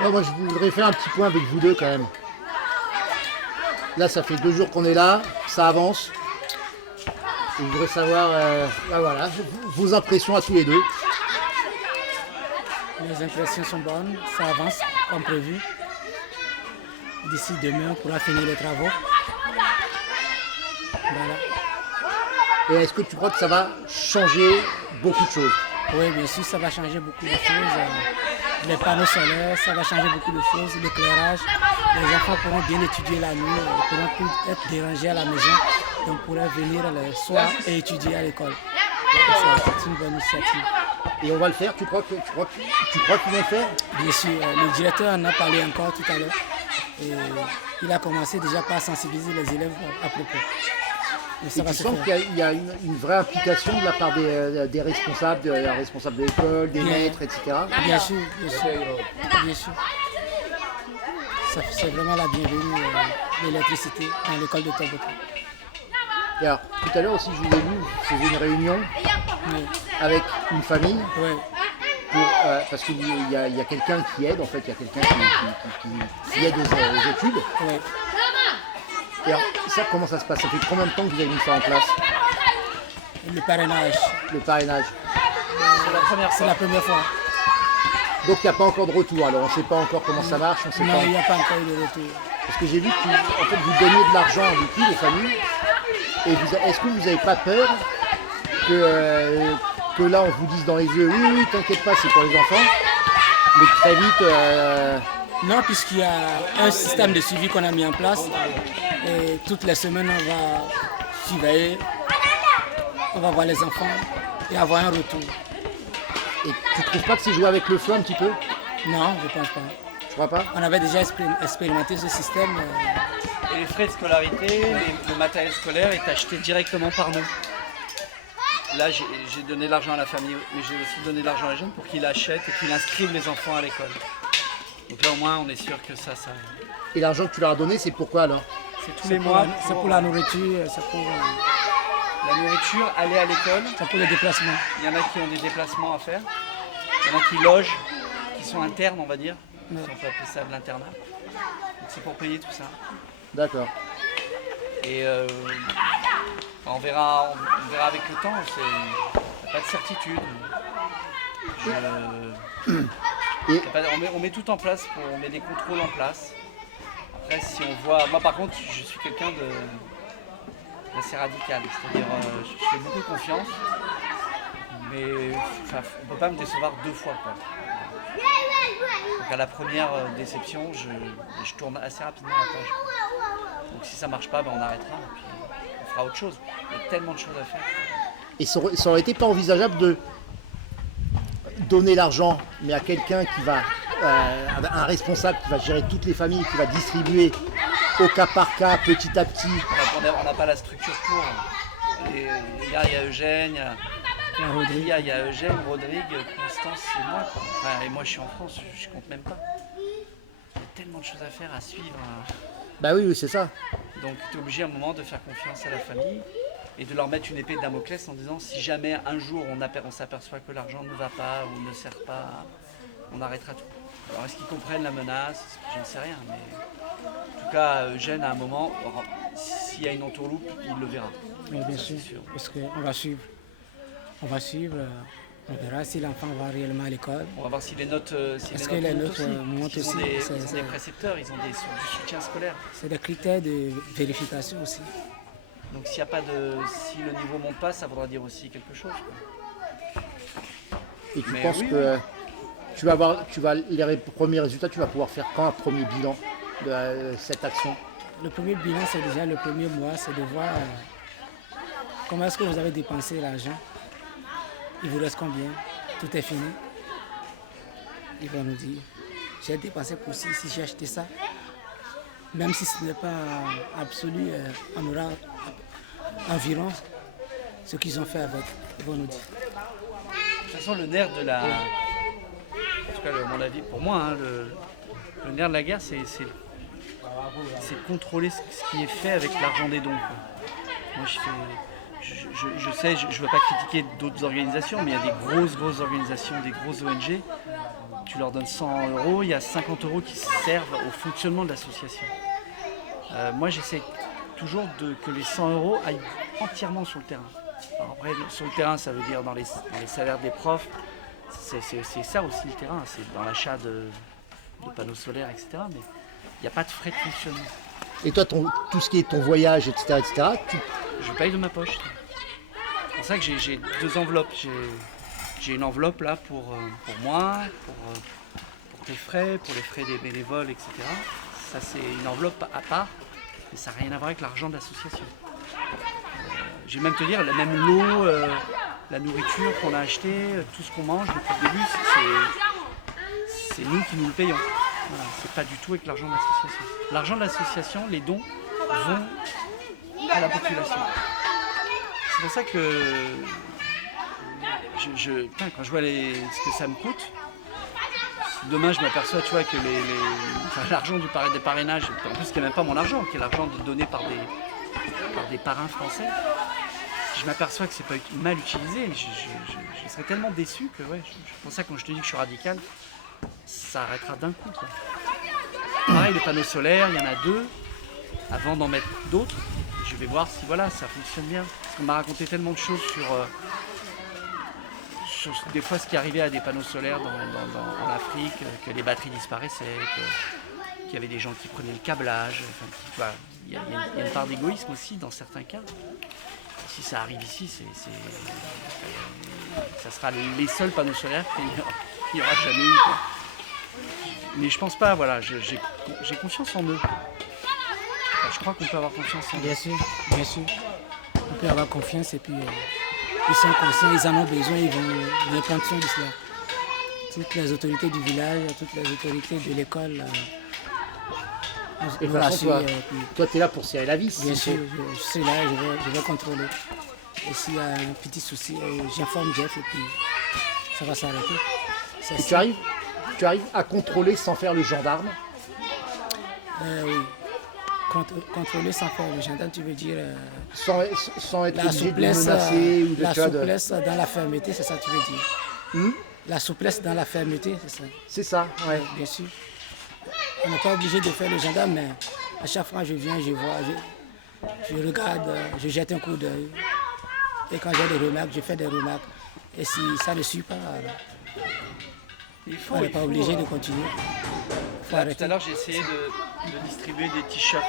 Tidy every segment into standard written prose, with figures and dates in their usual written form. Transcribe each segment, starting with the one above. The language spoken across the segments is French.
Ouais, moi, je voudrais faire un petit point avec vous deux quand même. Là, ça fait 2 jours qu'on est là, ça avance. Et je voudrais savoir voilà, vos impressions à tous les deux. Les impressions sont bonnes, ça avance comme prévu. D'ici demain, on pourra finir les travaux. Voilà. Et est-ce que tu crois que ça va changer beaucoup de choses? Oui, bien sûr, ça va changer beaucoup de choses. Les panneaux solaires, ça va changer beaucoup de choses. L'éclairage, les enfants pourront bien étudier la nuit, ils pourront plus être dérangés à la maison. Donc, ils pourront venir le soir et étudier à l'école. C'est une bonne initiative. Et on va le faire, tu crois qu'ils vont le faire? Bien sûr, le directeur en a parlé encore tout à l'heure. Et il a commencé déjà par sensibiliser les élèves à propos. Et tu sens qu'il y a une vraie implication de la part des responsables, de l'école, des maîtres, etc. Bien sûr, bien sûr. Bien sûr. C'est vraiment la bienvenue l'électricité dans l'école de Toboto. Et alors, tout à l'heure aussi, je vous ai vu, vous faisiez une réunion avec une famille. Oui. Parce qu'il y a quelqu'un qui aide, en fait, il y a quelqu'un qui aide aux études. Oui. Et alors, ça, comment ça se passe? Ça fait combien de temps que vous avez mis ça en place? Le parrainage. Le parrainage. C'est la première fois. Donc il n'y a pas encore de retour, alors on ne sait pas encore comment ça marche, on sait Non, pas. il n'y a pas encore eu de retour. Parce que j'ai vu que en fait, vous donniez de l'argent en liquide aux familles. Et est-ce que vous n'avez pas peur que là on vous dise dans les yeux, oui, t'inquiète pas, c'est pour les enfants, mais que très vite... Non, puisqu'il y a un système de suivi qu'on a mis en place. Et toutes les semaines, on va surveiller, on va voir les enfants et avoir un retour. Et tu ne trouves pas que c'est jouer avec le feu un petit peu? Non, je ne pense pas. Tu crois pas? On avait déjà expérimenté ce système. Et les frais de scolarité, le matériel scolaire est acheté directement par nous. Là, j'ai donné de l'argent à la famille, mais j'ai aussi donné de l'argent à la jeune pour qu'il achète et qu'il inscrive les enfants à l'école. Donc là, au moins, on est sûr que ça... Et l'argent que tu leur as donné, c'est pourquoi alors? C'est tous les mois. C'est pour la nourriture, c'est pour... La nourriture, aller à l'école. C'est pour les déplacements. Il y en a qui ont des déplacements à faire. Il y en a qui logent, qui sont internes, on va dire. Si on peut appeler ça de l'internat. Donc c'est pour payer tout ça. D'accord. Et on verra avec le temps. Il n'y a pas de certitude. On met tout en place, on met des contrôles en place. Après, si on voit... Moi, par contre, je suis quelqu'un d'assez radical. C'est-à-dire, je fais beaucoup confiance, mais on ne peut pas me décevoir 2 fois, quoi. Donc, à la première déception, je tourne assez rapidement la page. Donc, si ça ne marche pas, on arrêtera et puis on fera autre chose. Il y a tellement de choses à faire. Et ça aurait été pas envisageable de donner l'argent, mais à quelqu'un qui va, un responsable qui va gérer toutes les familles, qui va distribuer au cas par cas, petit à petit. On n'a pas la structure pour. Il y a Eugène, il y a Eugène, Rodrigue, Constance et moi. Enfin, et moi, je suis en France, je compte même pas. Il y a tellement de choses à faire, à suivre. Bah oui, c'est ça. Donc, tu es obligé à un moment de faire confiance à la famille et de leur mettre une épée de Damoclès en disant si jamais un jour on s'aperçoit que l'argent ne va pas ou ne sert pas, on arrêtera tout. Alors est-ce qu'ils comprennent la menace? J'en sais rien, mais en tout cas Eugène à un moment, s'il y a une entourloupe, il le verra. Oui, bien sûr, parce qu'on va suivre. On va suivre, on verra si l'enfant va réellement à l'école. On va voir si les notes, est-ce que les notes montent aussi? Ils ont des précepteurs, ils ont du soutien scolaire. C'est des critères de vérification aussi. Donc si le niveau monte pas, ça voudra dire aussi quelque chose, quoi. Et tu penses que les premiers résultats, tu vas pouvoir faire quand un premier bilan de cette action? Le premier bilan, c'est déjà le premier mois, c'est de voir comment est-ce que vous avez dépensé l'argent. Il vous reste combien? Tout est fini. Ils vont nous dire, j'ai dépensé pour ci, si j'ai acheté ça. Même si ce n'est pas absolu, on aura environ ce qu'ils ont fait avec. Ils vont nous dire. De toute façon, le nerf de la... En tout cas, à mon avis, pour moi, le nerf de la guerre, c'est de contrôler ce qui est fait avec l'argent des dons, quoi. Moi, je sais, je ne veux pas critiquer d'autres organisations, mais il y a des grosses organisations, des grosses ONG. Tu leur donnes 100 €, il y a 50 € qui servent au fonctionnement de l'association. Moi, j'essaie toujours que les 100 € aillent entièrement sur le terrain. Alors après, sur le terrain, ça veut dire dans les salaires des profs. C'est ça aussi le terrain, c'est dans l'achat de panneaux solaires, etc. Mais il n'y a pas de frais de fonctionnement. Et toi, tout ce qui est ton voyage, etc., Je paye de ma poche. C'est pour ça que j'ai 2 enveloppes. J'ai une enveloppe là pour moi, pour tes frais, pour les frais des bénévoles, etc. Ça, c'est une enveloppe à part, mais ça n'a rien à voir avec l'argent de l'association. Je vais même te dire, même l'eau, la nourriture qu'on a achetée, tout ce qu'on mange depuis le début, c'est nous qui nous le payons. Voilà, c'est pas du tout avec l'argent de l'association. L'argent de l'association, les dons vont à la population. C'est pour ça que quand je vois ce que ça me coûte, demain je m'aperçois que l'argent des parrainages, en plus qui n'est même pas mon argent, qui est l'argent donné par des parrains français, je m'aperçois que c'est pas mal utilisé. Je serais tellement déçu que c'est pour ça que quand je te dis que je suis radical, ça arrêtera d'un coup, quoi. Pareil, les panneaux solaires, il y en a 2. Avant d'en mettre d'autres, je vais voir si ça fonctionne bien. Parce qu'on m'a raconté tellement de choses sur des fois ce qui arrivait à des panneaux solaires en Afrique, que les batteries disparaissaient, qu'il y avait des gens qui prenaient le câblage. Il y a une part d'égoïsme aussi dans certains cas. Si ça arrive ici, ça sera les seuls panneaux solaires qu'il n'y aura jamais eu, quoi. Mais je pense pas, j'ai confiance en eux. Je crois qu'on peut avoir confiance en eux. Bien sûr. On peut avoir confiance et puis ils sont conscients, ils en ont besoin, ils vont prendre soin de cela. Toutes les autorités du village, toutes les autorités de l'école. Et de toute façon, toi, tu es là pour serrer la vis. Bien sûr, je suis là, je vais contrôler. Et s'il y a un petit souci, j'informe Jeff et puis ça va s'arrêter. Et tu arrives à contrôler sans faire le gendarme? Oui. Contrôler sans faire le gendarme, tu veux dire sans être la obligé de souplesse, menacer ou de la souplesse dans la fermeté, c'est ça que tu veux dire? La souplesse dans la fermeté, c'est ça? C'est ça, ouais. Bien sûr. On n'est pas obligé de faire le gendarme, mais à chaque fois je viens, je vois, je regarde, je jette un coup d'œil. Et quand j'ai des remarques, je fais des remarques. Et si ça ne suit pas, on n'est pas obligé de continuer. Tout à l'heure, j'ai essayé de distribuer des t-shirts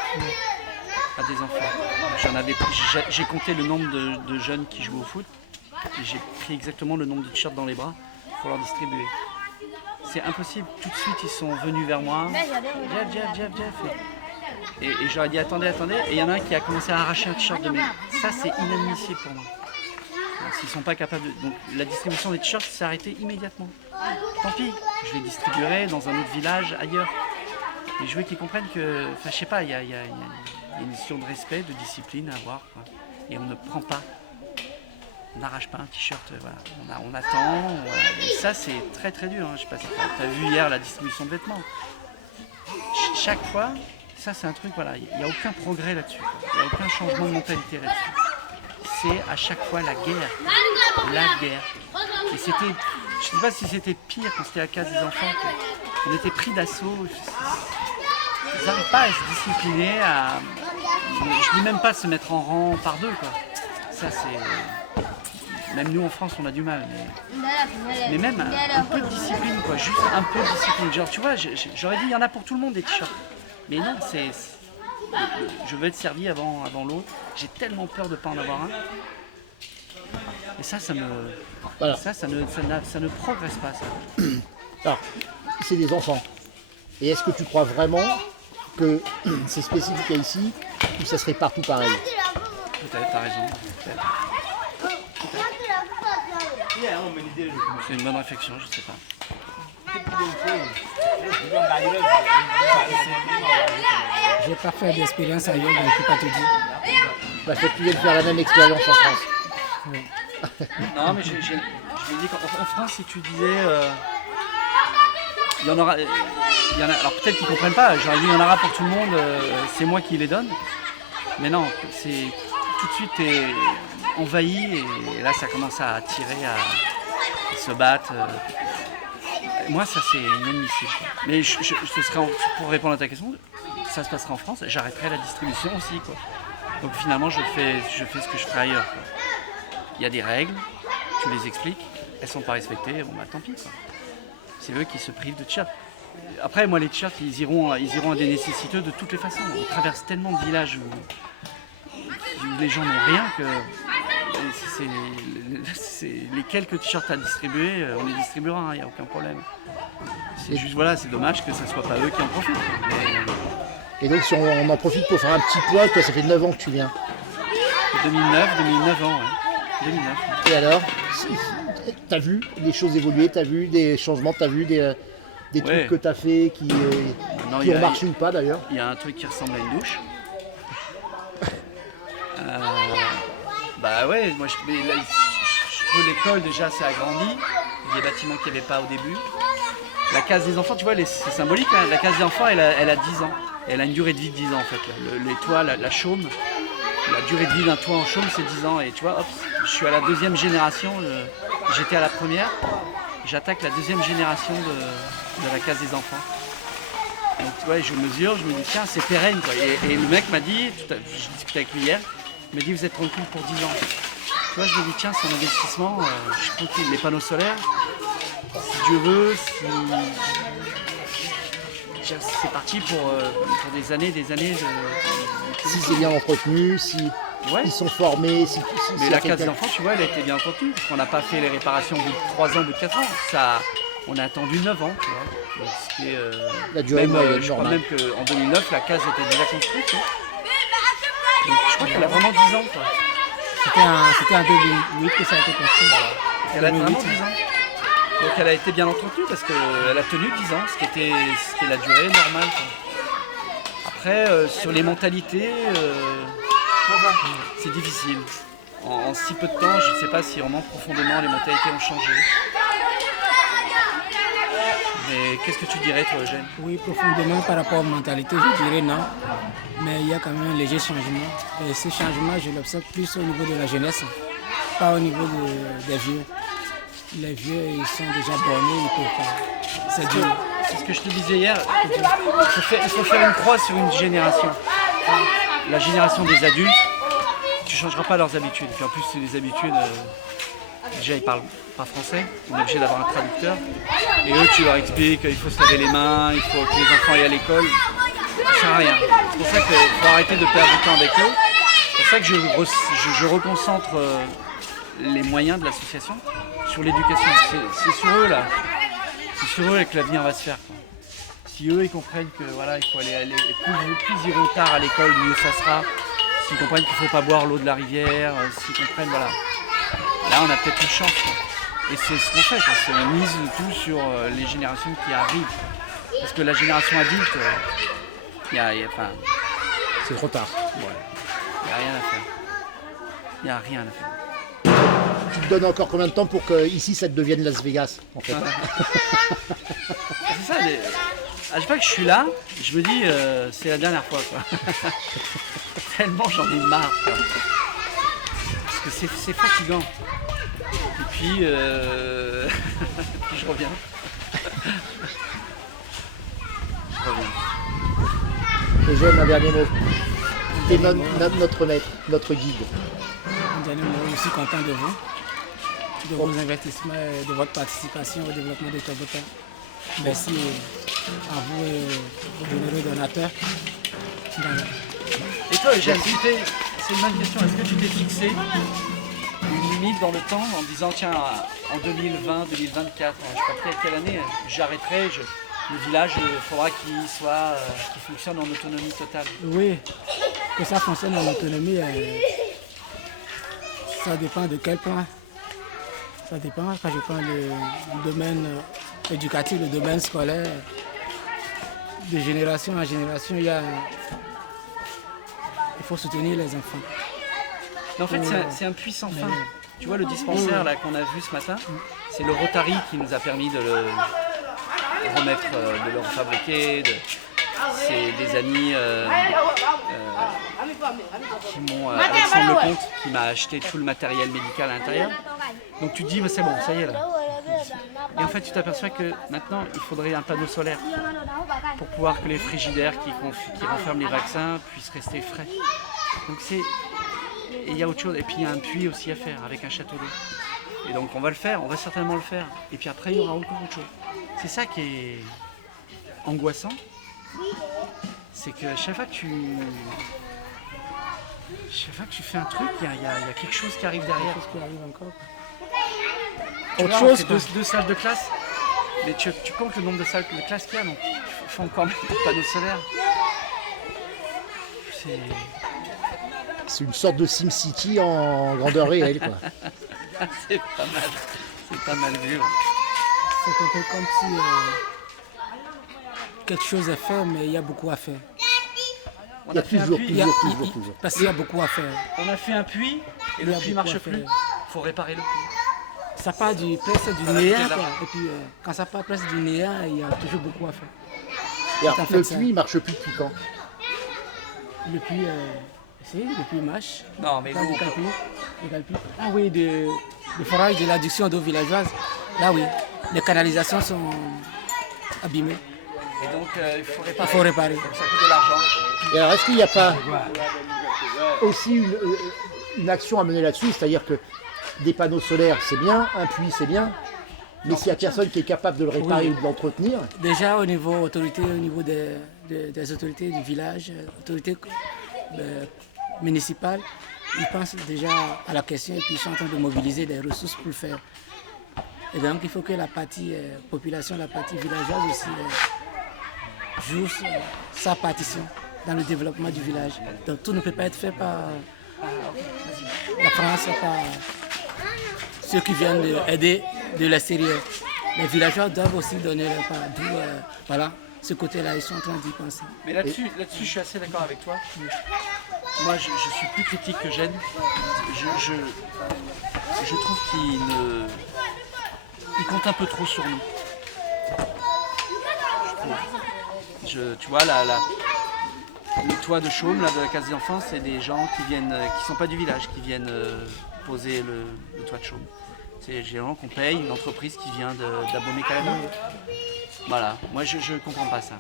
à des enfants. J'ai compté le nombre de jeunes qui jouent au foot et j'ai pris exactement le nombre de t-shirts dans les bras pour leur distribuer. C'est impossible. Tout de suite, ils sont venus vers moi. Jeff. Et je leur ai dit attendez. Et il y en a un qui a commencé à arracher un t-shirt de mes mains. Ça, c'est inadmissible pour moi. Alors, s'ils ne sont pas capables de... Donc la distribution des t-shirts s'est arrêtée immédiatement. Tant pis, je les distribuerai dans un autre village ailleurs. Et je veux qu'ils comprennent que, je sais pas, il y a une mission de respect, de discipline à avoir, quoi. Et on ne prend pas, on n'arrache pas un t-shirt, on attend. Et ça, c'est très très dur. Hein. Je sais pas si tu as vu hier la distribution de vêtements. Chaque fois, ça c'est un truc, il n'y a aucun progrès là-dessus. Il n'y a aucun changement de mentalité là-dessus. C'est à chaque fois la guerre. Et c'était, je ne sais pas si c'était pire quand c'était à cas des enfants. On était pris d'assaut. Ils n'arrivent pas à se discipliner, je dis même pas se mettre en rang par 2, quoi. Ça c'est... Même nous en France on a du mal, mais même un peu de discipline, quoi. Juste un peu de discipline. Genre tu vois, j'aurais dit il y en a pour tout le monde des t-shirts. Mais non, je veux être servi avant l'autre. J'ai tellement peur de ne pas en avoir un. Et ça me... Voilà. Ça ne progresse pas, ça. Alors, c'est des enfants. Et est-ce que tu crois vraiment que c'est spécifique à ici ou ça serait partout pareil? Peut-être, t'as raison. Peut-être. C'est une bonne réflexion, je sais pas. J'ai pas fait d'expérience ailleurs, donc je ne peux pas te dire. Faut que tu viennes faire la même expérience en France. Oui. Non, mais je lui ai dit qu'en France, si tu disais... il y en aura... alors peut-être qu'ils ne comprennent pas, j'aurais dit il y en aura pour tout le monde, c'est moi qui les donne. Mais non, c'est tout de suite, envahis et là ça commence à tirer, à se battre. Moi ça c'est inadmissible. Mais ce serait pour répondre à ta question, ça se passera en France, j'arrêterai la distribution aussi, quoi. Donc finalement je fais ce que je ferai ailleurs, quoi. Il y a des règles, tu les expliques, elles sont pas respectées, bon bah tant pis, quoi. C'est eux qui se privent de t-shirts. Après moi les t-shirts ils iront à des nécessiteux de toutes les façons. On traverse tellement de villages où les gens n'ont rien que c'est les quelques t-shirts à distribuer, on les distribuera, il n'y a aucun problème. C'est juste voilà, c'est dommage que ce ne soit pas eux qui en profitent. Et donc si on en profite pour faire un petit point, toi ça fait 9 ans que tu viens. 2009 ans, ouais. 2009. Et alors, t'as vu les choses évoluer, t'as vu des changements, t'as vu des trucs que t'as fait qui ont marché ou pas d'ailleurs? Il y a un truc qui ressemble à une douche. Bah ouais, moi je trouve l'école déjà c'est agrandi, il y a des bâtiments qu'il n'y avait pas au début. La case des enfants, tu vois, c'est symbolique, hein. La case des enfants elle a 10 ans, elle a une durée de vie de 10 ans en fait. Les toits, la chaume, la durée de vie d'un toit en chaume c'est 10 ans et tu vois, hop, je suis à la deuxième génération, j'étais à la première, j'attaque la deuxième génération de la case des enfants. Donc tu vois, je mesure, je me dis tiens c'est pérenne quoi. Et le mec m'a dit, je discutais avec lui hier, il m'a dit vous êtes tranquille pour 10 ans. Tu vois, je me dis tiens c'est un investissement, je suis tranquille, les panneaux solaires, si Dieu veut, c'est parti pour des années de... Si c'est bien entretenu, si ils sont formés, mais la case des enfants, tu vois, elle a été bien entretenue, parce qu'on n'a pas fait les réparations au bout de 3 ans, au bout de 4 ans. On a attendu 9 ans, tu vois. Donc, ce qui est, la durée moyenne, je crois même qu'en 2009, la case était déjà construite. Hein. Donc je crois qu'elle a vraiment 10 ans, quoi. C'était en 2008 que ça a été construit. Elle a vraiment 10 ans. Donc elle a été bien entretenue parce qu'elle a tenu 10 ans, ce qui était la durée normale, quoi. Après, sur les mentalités, c'est difficile. En si peu de temps, je ne sais pas si vraiment profondément les mentalités ont changé. Mais qu'est-ce que tu dirais, toi, Eugène? Oui, profondément par rapport aux mentalités, je dirais non. Mais il y a quand même un léger changement. Et ce changement, je l'observe plus au niveau de la jeunesse, pas au niveau des vieux. Les vieux, ils sont déjà bornés, ils ne peuvent pas. C'est ce que je te disais hier. Il faut faire une croix sur une génération. La génération des adultes, tu ne changeras pas leurs habitudes. Puis en plus, c'est des habitudes... déjà, ils ne parlent pas français, on est obligé d'avoir un traducteur. Et eux, tu leur expliques qu'il faut se laver les mains, il faut que les enfants aillent à l'école. Ça ne sert à rien. C'est pour ça qu'il faut arrêter de perdre du temps avec eux. C'est pour ça que je reconcentre les moyens de l'association sur l'éducation. C'est sur eux, là. C'est sur eux que l'avenir va se faire, quoi. Si eux, ils comprennent que voilà, il faut aller plus ils iront tard à l'école, mieux ça sera. S'ils comprennent qu'il ne faut pas boire l'eau de la rivière, s'ils comprennent, voilà. Là, on a peut-être une chance, quoi. Et c'est ce qu'on fait, quoi. C'est on mise tout sur les générations qui arrivent. Parce que la génération adulte, c'est trop tard. Ouais. Il n'y a rien à faire. Il n'y a rien à faire. Tu te donnes encore combien de temps pour que ici ça te devienne Las Vegas, en fait? C'est ça. À chaque fois que je suis là, je me dis c'est la dernière fois, quoi. Tellement j'en ai marre, quoi. Parce que c'est fatigant. Et puis, puis je reviens. Eugène, un dernier mot. T'es notre maître, notre guide. Un dernier mot, je suis content de vous, de vos investissements et de votre participation au développement de Tobota. Merci à vous et aux généreux donateurs. Et toi, Eugène, c'est une bonne question. Est-ce que tu t'es fixé une limite dans le temps en disant tiens, en 2020, 2024, je ne sais pas quelle année, j'arrêterai, le village, il faudra qu'il fonctionne en autonomie totale? Oui, que ça fonctionne en autonomie, ça dépend de quel point. Ça dépend. Quand je prends le domaine éducatif, le domaine scolaire, de génération en génération, il faut soutenir les enfants. En fait, c'est un puits sans fin. Tu vois, le dispensaire là qu'on a vu ce matin, c'est le Rotary qui nous a permis de le remettre, de le refabriquer. c'est des amis qui m'ont, Alexandre Lecomte, qui m'a acheté tout le matériel médical à l'intérieur. Donc tu te dis, bah, c'est bon, ça y est là. Et en fait, tu t'aperçois que maintenant, il faudrait un panneau solaire pour pouvoir que les frigidaires qui renferment les vaccins puissent rester frais. Donc et il y a autre chose. Et puis il y a un puits aussi à faire avec un château d'eau. Et donc on va le faire, on va certainement le faire. Et puis après, il y aura encore autre chose. C'est ça qui est angoissant. C'est que chaque fois que tu fais un truc, il y a quelque chose qui arrive derrière. Qu'est-ce qui arrive encore? Autre chose que deux salles de classe. Mais tu comptes le nombre de salles de classe qu'il y a, donc il faut encore mettre des panneaux solaires. C'est une sorte de SimCity en grandeur réelle, quoi. C'est pas mal vu. Ouais. C'est un peu comme si quelque chose est fait, mais il y a beaucoup à faire. On Il y a a fait un toujours, puits. toujours. Parce qu'il y a beaucoup à faire. On a fait un puits et le puits marche plus. Il faut réparer le puits. Ça part presque du néant, quoi. Et puis quand ça part presque du néant, il y a toujours beaucoup à faire. Et alors, Tout à fait le ça. puits, il marche plus depuis quand? Le puits marche. Non, mais Quand nous, vous calculez, ah oui, de forage de l'adduction d'eau villageoise. Là oui, les canalisations sont abîmées. et donc il faut Il réparer. faut réparer. Donc ça coûte de l'argent. Et alors, est-ce qu'il n'y a pas aussi une action à mener là-dessus? C'est-à-dire que des panneaux solaires, c'est bien, un puits, c'est bien, mais s'il n'y a personne qui est capable de le réparer Oui. ou de l'entretenir, Déjà au niveau des autorités du village, autorités municipales, ils pensent déjà à la question et puis ils sont en train de mobiliser des ressources pour le faire. Et donc il faut que la partie population, la partie villageoise aussi joue sa partition dans le développement du village. Donc tout ne peut pas être fait par la France, par ceux qui viennent aider de l'extérieur. Les villageois doivent aussi donner leur part. D'où, voilà, ce côté-là, ils sont en train d'y penser. Mais là-dessus, je suis assez d'accord avec toi. Moi, je suis plus critique que Gênes. Je trouve qu'il compte un peu trop sur nous. Je trouve. Tu vois, le toit de Chaume, là, de la case des enfants, c'est des gens qui sont pas du village, qui viennent poser le toit de Chaume. C'est généralement qu'on paye une entreprise qui vient d'Abomey Calama. Voilà, moi je comprends pas ça.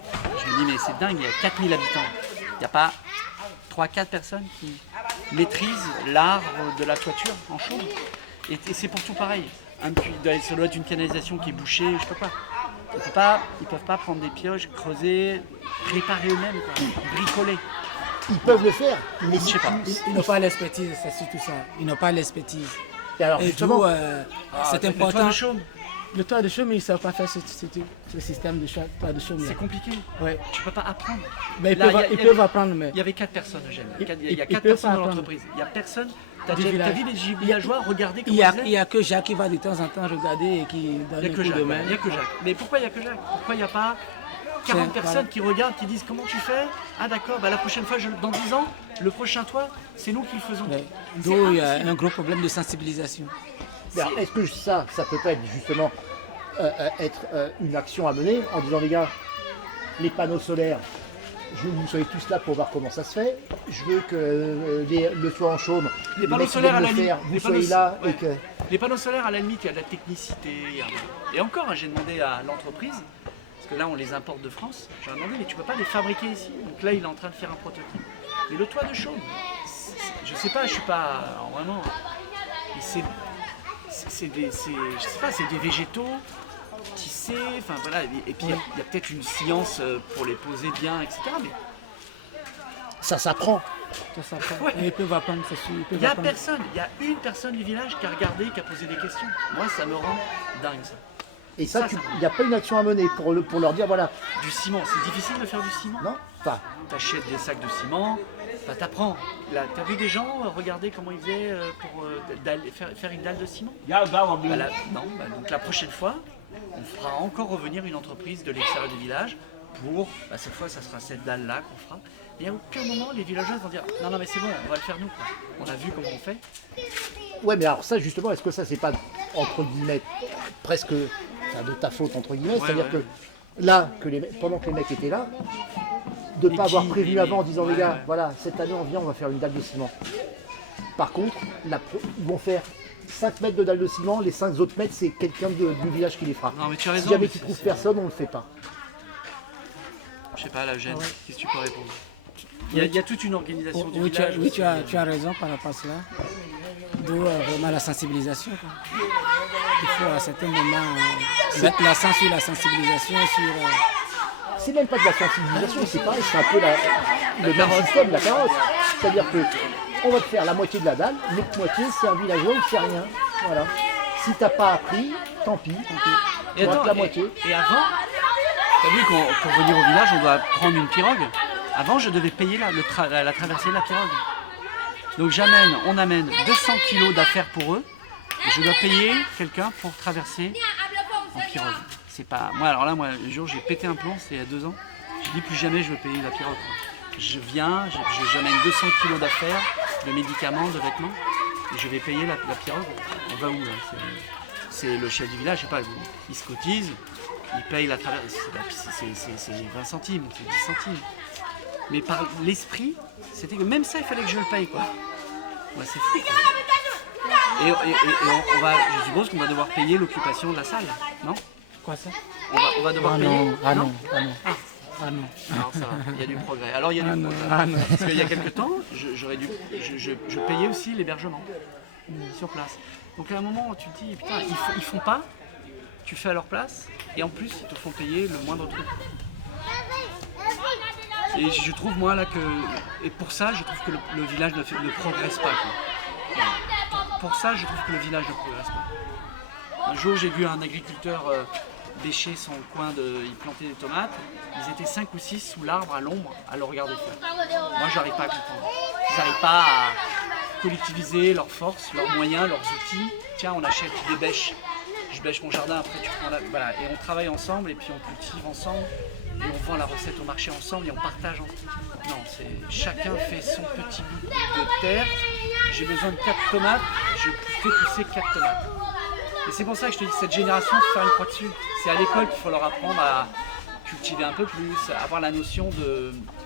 Je me dis mais c'est dingue, il y a 4000 habitants. Il n'y a pas 3-4 personnes qui maîtrisent l'art de la toiture en Chaume. Et c'est pour tout pareil. Ça doit être une canalisation qui est bouchée, je sais pas quoi. Ils peuvent pas prendre des pioches, creuser, réparer eux-mêmes, quoi, bricoler. ils peuvent le faire, mais Je sais pas. Ils n'ont pas l'expertise, c'est surtout ça. Ils n'ont pas l'expertise. Et alors, Et justement, d'où c'est Le toit important. de Chaume, Le toit de chaume, ils ne savent pas faire ce système de toit de chaume. c'est compliqué. Ouais. Tu peux pas apprendre. Mais Là, ils peuvent apprendre, mais Il y avait 4 personnes, Eugène. Il y a Ils 4 peuvent personnes pas dans apprendre. l'entreprise. Il y a personne. T'as Du vu village. les villageois regarder il comment n'y a, ils il y a que Jacques qui va de temps en temps regarder et qui donne Il n'y a un que coup Jacques. de main. Il n'y a que Jacques. Mais pourquoi il n'y a que Jacques? Pourquoi il n'y a pas 40 Tiens, personnes voilà. qui regardent, qui disent comment tu fais? Ah d'accord, bah, la prochaine fois, dans 10 ans, le prochain toit, c'est nous qui le faisons. Ouais. C'est D'où il y a impossible. un gros problème de sensibilisation. mais alors, est-ce que ça peut pas être justement être une action à mener en disant les gars, les panneaux solaires, je veux que vous soyez tous là pour voir comment ça se fait. Je veux que le toit en chaume, Les panneaux mecs qui solaires viennent à le la faire, limite, vous les soyez panneaux- là ouais. et que. Les panneaux solaires, à la limite, il y a de la technicité. Et encore, hein, j'ai demandé à l'entreprise, parce que là, on les importe de France, j'ai demandé, mais tu peux pas les fabriquer ici? Donc là, il est en train de faire un prototype. Mais le toit de chaume, je sais pas, je suis pas alors, vraiment. Mais c'est des végétaux tissés, enfin voilà. Et puis il y a peut-être une science pour les poser bien, etc. Mais Ça s'apprend. Ça s'apprend. Ouais. Et ils peuvent apprendre, c'est sûr. Ils peuvent il y a apprendre. personne, il y a une personne du village qui a regardé, qui a posé des questions. Moi, ça me rend dingue ça. Et ça, Ça, il n'y a pas une action à mener pour leur dire voilà, Du ciment, c'est difficile de faire du ciment. non, enfin, T'achètes des sacs de ciment, t'apprends. Là, t'as vu des gens regarder comment ils faisaient pour faire une dalle de ciment? Bah, non, bah, donc la prochaine fois, on fera encore revenir une entreprise de l'extérieur du village pour, bah, cette fois, ça sera cette dalle-là qu'on fera. Et à aucun moment, les villageois vont dire non, mais c'est bon, on va le faire nous, quoi. On a vu comment on fait. ouais, mais alors ça justement, est-ce que ça c'est pas entre guillemets presque enfin, de ta faute entre guillemets, c'est-à-dire ouais. que là, pendant que les mecs étaient là, de ne pas avoir qui, prévu mais- avant en disant ouais, les gars, ouais. voilà, cette année on vient, on va faire une dalle de ciment. Par contre, ils vont faire 5 mètres de dalle de ciment, les 5 autres mètres, c'est quelqu'un du village qui les fera. Non, mais tu as Si raison. jamais mais tu c'est- trouves c'est- personne, on ne le fait pas. Je sais pas, la gêne, Ouais. qu'est-ce que tu peux répondre? Il y a toute une organisation du Oui, village. tu as raison par rapport à cela. D'où vraiment la sensibilisation, quoi. Il faut à certains moments mettre l'accent sur la sensibilisation, sur... C'est même pas de la sensibilisation, c'est pareil, c'est un peu le même carotte. système, la carotte. C'est-à-dire que on va te faire la moitié de la dalle, l'autre moitié c'est un villageois, il ne fait rien. Voilà. Si t'as pas appris, tant pis. Et Tu rates attends, la moitié. et avant, t'as vu qu'on pour venir au village, on doit prendre une pirogue. Avant, je devais payer la traversée de la pirogue. Donc on amène 200 kilos d'affaires pour eux. Et je dois payer quelqu'un pour traverser en pirogue. C'est pas moi. Alors là, moi, le jour j'ai pété un plomb, c'est il y a 2 ans. Je dis plus jamais je veux payer la pirogue, quoi. Je viens, j'amène 200 kilos d'affaires, de médicaments, de vêtements, et je vais payer la pirogue. On va où là? C'est le chef du village, je sais pas, il se cotise, il paye la traversée, c'est 20 centimes, c'est 10 centimes. Mais par l'esprit, c'était que même ça, il fallait que je le paye, quoi. Ouais, c'est fou, quoi. Et je suppose qu'on va devoir payer l'occupation de la salle, non? Quoi ça? On va devoir Ah payer? non, ah non, ah non. Ah non. Alors ça va, il y a du progrès. Alors il y a Ah du non, progrès. ah non. Parce qu'il y a quelques temps, je payais aussi l'hébergement sur place. Donc à un moment, tu te dis, putain, ils font pas, tu fais à leur place, et en plus, ils te font payer le moindre truc. Et je trouve, moi, là, et pour ça, je trouve que le village ne progresse pas, quoi. Pour ça, je trouve que le village ne progresse pas. Un jour, j'ai vu un agriculteur bêcher son coin, il plantait des tomates. Ils étaient 5 ou 6 sous l'arbre, à l'ombre, à le regarder faire. Moi, j'arrive pas à comprendre. Ils n'arrivent pas à collectiviser leurs forces, leurs moyens, leurs outils. Tiens, on achète des bêches. Je bêche mon jardin, après tu prends la... Voilà, et on travaille ensemble, et puis on cultive ensemble, et on vend la recette au marché ensemble, et on partage ensemble. Non, chacun fait son petit bout de terre. J'ai besoin de 4 tomates, je fais pousser 4 tomates. Et c'est pour ça que je te dis, cette génération, il faut faire une croix dessus. C'est à l'école qu'il faut leur apprendre à cultiver un peu plus, à avoir la notion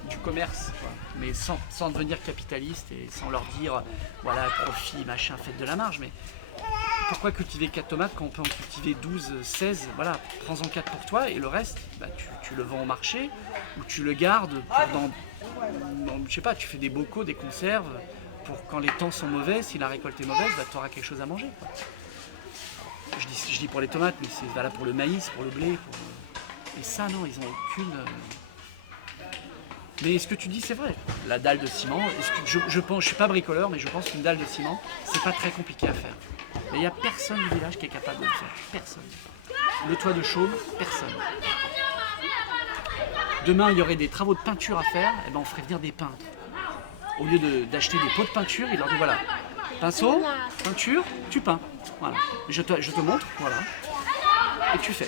du commerce, quoi. Mais sans devenir capitaliste et sans leur dire, voilà, profit, machin, faites de la marge. Mais pourquoi cultiver 4 tomates quand on peut en cultiver 12, 16? Voilà, prends-en 4 pour toi et le reste, bah, tu le vends au marché ou tu le gardes je sais pas, tu fais des bocaux, des conserves pour quand les temps sont mauvais, si la récolte est mauvaise, bah, tu auras quelque chose à manger, quoi. Je dis pour les tomates, mais c'est valable pour le maïs, pour le blé. Et ça, non, ils n'ont aucune. Mais ce que tu dis, c'est vrai. La dalle de ciment, je suis pas bricoleur, mais je pense qu'une dalle de ciment, c'est pas très compliqué à faire. Mais il n'y a personne du village qui est capable de le faire. Personne. Le toit de chaume, personne. Demain, il y aurait des travaux de peinture à faire, et ben on ferait venir des peintres. Au lieu d'acheter des pots de peinture, il leur dit voilà, pinceau, peinture, tu peins. Voilà. Je te montre, voilà. Et tu fais.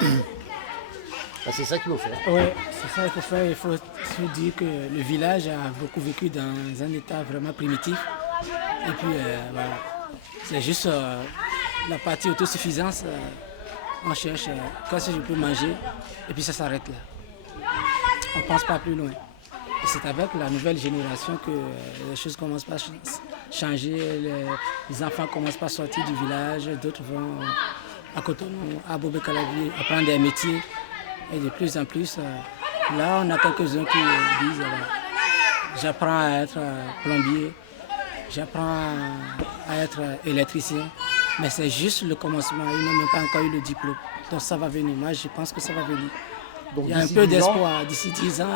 Bah, c'est ça qu'il faut faire. Oui, c'est ça qu'il faut faire. Il faut se dire que le village a beaucoup vécu dans un état vraiment primitif. Et puis, voilà. C'est juste la partie autosuffisance. On cherche qu'est-ce que je peux manger. Et puis ça s'arrête là. On ne pense pas plus loin. Et c'est avec la nouvelle génération que les choses commencent à changer. Les enfants commencent à sortir du village. D'autres vont à Cotonou, à Bobé-Calavi, apprendre des métiers. Et de plus en plus, là, on a quelques-uns qui disent j'apprends à être plombier, j'apprends à être électricien. Mais c'est juste le commencement. Ils n'ont même pas encore eu le diplôme. Donc ça va venir. Moi, je pense que ça va venir. Donc, Il y a un d'ici peu 10 ans, d'espoir. D'ici 10 ans,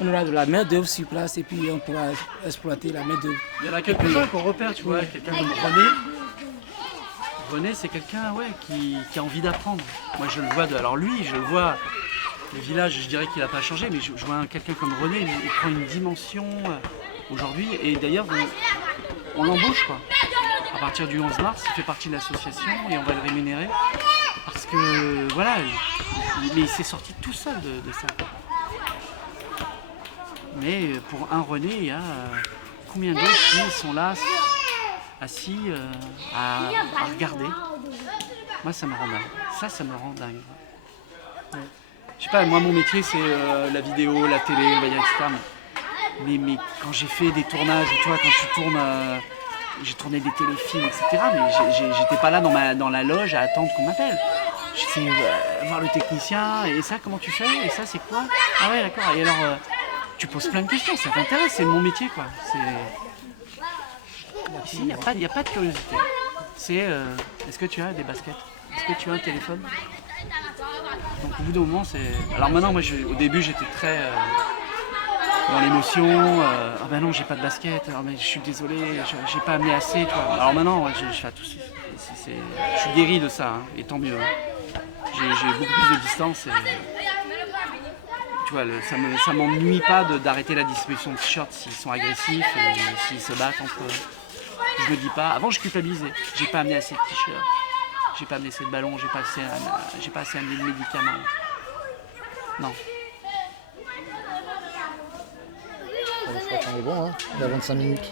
on aura de la main-d'œuvre sur place et puis on pourra exploiter la main-d'œuvre. Il y en a quelques-uns qu'on repère, tu vois, quelqu'un comme René. René, c'est quelqu'un qui a envie d'apprendre. Moi, je le vois, alors lui, je le vois, le village, je dirais qu'il n'a pas changé, mais je vois quelqu'un comme René, il prend une dimension aujourd'hui, et d'ailleurs, on l'embauche, quoi. À partir du 11 mars, il fait partie de l'association et on va le rémunérer. Parce que, voilà, mais il s'est sorti tout seul de ça. Mais pour un René, il y a combien d'autres qui sont là, assis à regarder. Moi, ça me rend dingue. Ça me rend dingue. je sais pas, moi mon métier c'est la vidéo, la télé, on va dire, etc. Mais quand j'ai fait des tournages, tu vois, quand tu tournes, j'ai tourné des téléfilms, etc. Mais j'étais pas là dans la loge à attendre qu'on m'appelle. J'étais voir le technicien, et ça comment tu fais, et ça c'est quoi? Ah ouais d'accord, et alors tu poses plein de questions, ça t'intéresse, c'est mon métier quoi. Ici il n'y a pas de curiosité. C'est est-ce que tu as des baskets? Est-ce que tu as un téléphone? Donc au bout d'un moment c'est. Alors maintenant moi au début j'étais très dans l'émotion, ah ben non j'ai pas de basket, ah mais je suis désolé, j'ai pas amené assez, tu vois. Alors maintenant ouais, je fais tout je suis guéri de ça, hein, et tant mieux. Hein. J'ai beaucoup plus de distance et tu vois, ça m'ennuie pas d'arrêter la distribution de t-shirts s'ils sont agressifs et s'ils se battent entre eux. Je me dis pas, avant je culpabilisais, j'ai pas amené assez de t-shirts, j'ai pas amené assez de ballons, j'ai pas assez amené de médicaments. Non. Je crois qu'on est bon, hein, il y a 25 minutes.